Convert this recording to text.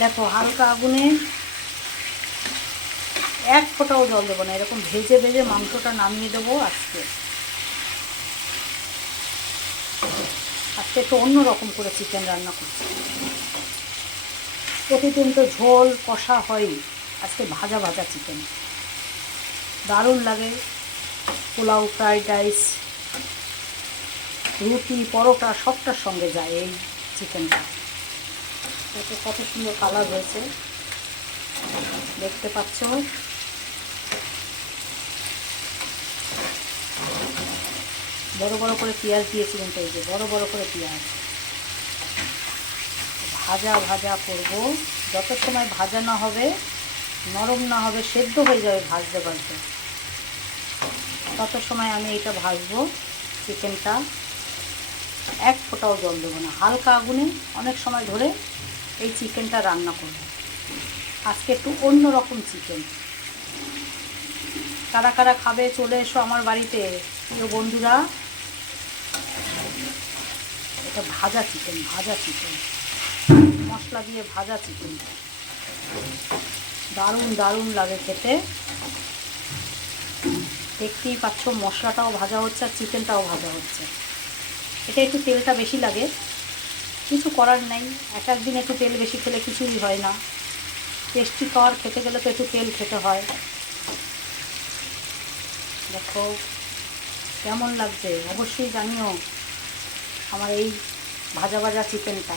দেখো হালকা আগুনে এক ফোঁটাও জল দেবো না, এরকম ভেজে ভেজে মাংসটা নামিয়ে দেবো। আজকে একটু অন্যরকম করে চিকেন রান্না করছি। প্রতিদিন তো ঝোল কষা হয়ই, আজকে ভাজা ভাজা চিকেন দারুণ লাগে। পোলাও, ফ্রাইড রাইস, রুটি, পরোটা সবটার সঙ্গে যায় এই চিকেনটা। এতে কত সুন্দর কালার হয়েছে দেখতে পাচ্ছ। বড় বড় করে পেঁয়াজ দিয়েছি, কিন্তু এই যে বড় বড় করে পেঁয়াজ ভাজা ভাজা করব। যত সময় ভাজা না হবে, নরম না হবে, সেদ্ধ হয়ে যাবে ভাজতে ভাজতে, তত সময় আমি এটা ভাজবো চিকেনটা। এক ফোঁটাও জল দেবো না, হালকা আগুনে অনেক সময় ধরে এই চিকেনটা রান্না করব। আজকে একটু অন্যরকম চিকেন। কারা কারা খাবে চলে এসো আমার বাড়িতে প্রিয় বন্ধুরা। এটা ভাজা চিকেন, ভাজা চিকেন, মশলা দিয়ে ভাজা চিকেন, দারুণ দারুণ লাগে খেতে। দেখতেই পাচ্ছ মশলাটাও ভাজা হচ্ছে আর চিকেনটাও ভাজা হচ্ছে। এটা একটু তেলটা বেশি লাগে, কিছু করার নেই। এক একদিন একটু তেল বেশি খেলে কিছুই হয় না। টেস্টি খাবার খেতে গেলে তো একটু তেল খেতে হয়। দেখো কেমন লাগছে অবশ্যই জানিও আমার এই ভাজা ভাজা চিকেনটা।